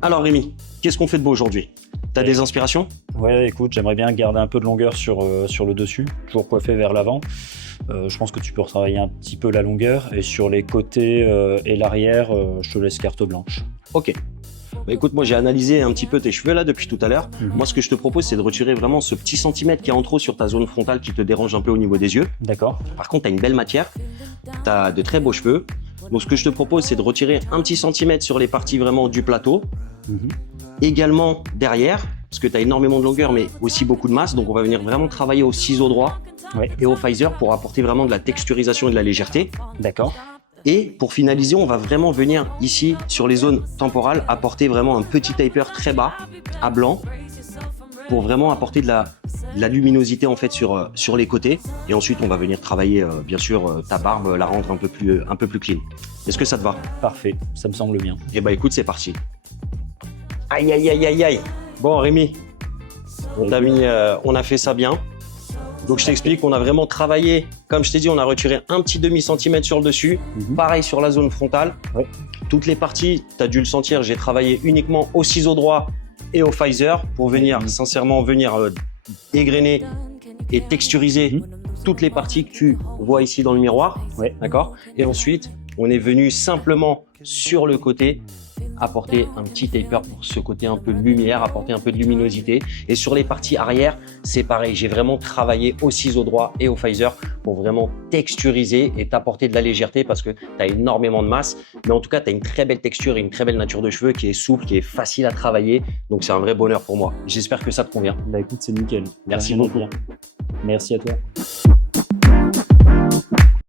Alors Rémi, qu'est-ce qu'on fait de beau aujourd'hui? T'as des inspirations? Ouais, écoute, j'aimerais bien garder un peu de longueur sur le dessus, toujours coiffé vers l'avant. Je pense que tu peux retravailler un petit peu la longueur et sur les côtés et l'arrière, je te laisse carte blanche. Ok. Bah écoute, moi j'ai analysé un petit peu tes cheveux là depuis tout à l'heure. Moi ce que je te propose c'est de retirer vraiment ce petit centimètre qui est en trop sur ta zone frontale qui te dérange un peu au niveau des yeux. D'accord. Par contre, tu as une belle matière, tu as de très beaux cheveux. Donc ce que je te propose c'est de retirer un petit centimètre sur les parties vraiment du plateau. Également derrière, parce que tu as énormément de longueur mais aussi beaucoup de masse. Donc on va venir vraiment travailler au ciseau droit et au phaser pour apporter vraiment de la texturisation et de la légèreté. D'accord. Et pour finaliser, on va vraiment venir ici sur les zones temporales apporter vraiment un petit taper très bas à blanc pour vraiment apporter de la luminosité en fait sur les côtés. Et ensuite, on va venir travailler bien sûr ta barbe, la rendre un peu plus clean. Est-ce que ça te va? Parfait, ça me semble bien. Eh ben écoute, c'est parti. Aïe aïe aïe aïe aïe. Bon Rémi, on a fait ça bien. Donc je t'explique, on a vraiment travaillé, comme je t'ai dit, on a retiré un petit demi-centimètre sur le dessus, pareil sur la zone frontale. Toutes les parties, tu as dû le sentir, j'ai travaillé uniquement au ciseau droit et au phaser pour venir, sincèrement, dégrainer et texturiser toutes les parties que tu vois ici dans le miroir. D'accord. Et ensuite, on est venu simplement sur le côté apporter un petit taper pour ce côté un peu de lumière, apporter un peu de luminosité. Et sur les parties arrière, c'est pareil. J'ai vraiment travaillé au ciseau droit et au phaser pour vraiment texturiser et t'apporter de la légèreté parce que tu as énormément de masse. Mais en tout cas, tu as une très belle texture et une très belle nature de cheveux qui est souple, qui est facile à travailler. Donc, c'est un vrai bonheur pour moi. J'espère que ça te convient. Bah écoute, c'est nickel. Merci beaucoup. Merci à toi.